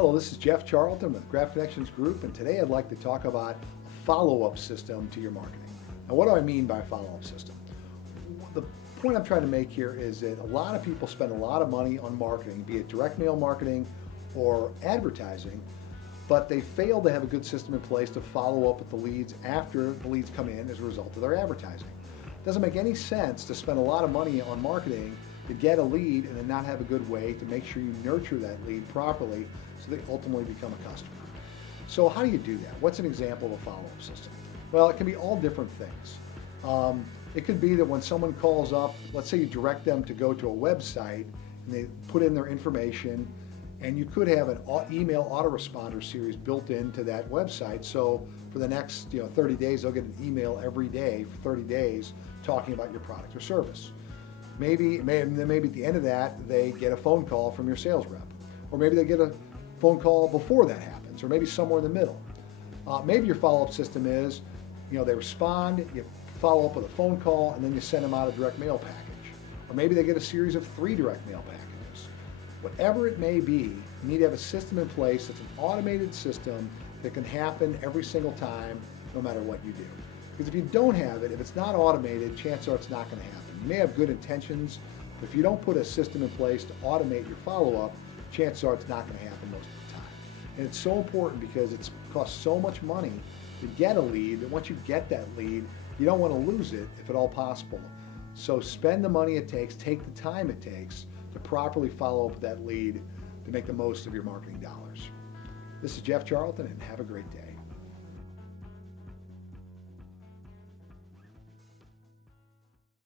Hello, this is Jeff Charlton with Graph Connections Group, and today I'd like to talk about a follow-up system to your marketing. Now, what do I mean by a follow-up system? The point I'm trying to make here is that a lot of people spend a lot of money on marketing, be it direct mail marketing or advertising, but they fail to have a good system in place to follow up with the leads after the leads come in as a result of their advertising. It doesn't make any sense to spend a lot of money on marketing to get a lead and then not have a good way to make sure you nurture that lead properly so they ultimately become a customer. So how do you do that? What's an example of a follow-up system? Well, it can be all different things. It could be that when someone calls up, let's say you direct them to go to a website and they put in their information, and you could have an email autoresponder series built into that website. So for the next 30 days, they'll get an email every day for 30 days talking about your product or service. Maybe at the end of that, they get a phone call from your sales rep. Or maybe they get a phone call before that happens, or maybe somewhere in the middle. Maybe your follow-up system is, they respond, you follow up with a phone call, and then you send them out a direct mail package. Or maybe they get a series of 3 direct mail packages. Whatever it may be, you need to have a system in place that's an automated system that can happen every single time, no matter what you do. Because if you don't have it, if it's not automated, chances are it's not going to happen. You may have good intentions, but if you don't put a system in place to automate your follow-up, chances are it's not going to happen most of the time. And it's so important because it costs so much money to get a lead that once you get that lead, you don't want to lose it if at all possible. So spend the money it takes, take the time it takes to properly follow up with that lead to make the most of your marketing dollars. This is Jeff Charlton, and have a great day.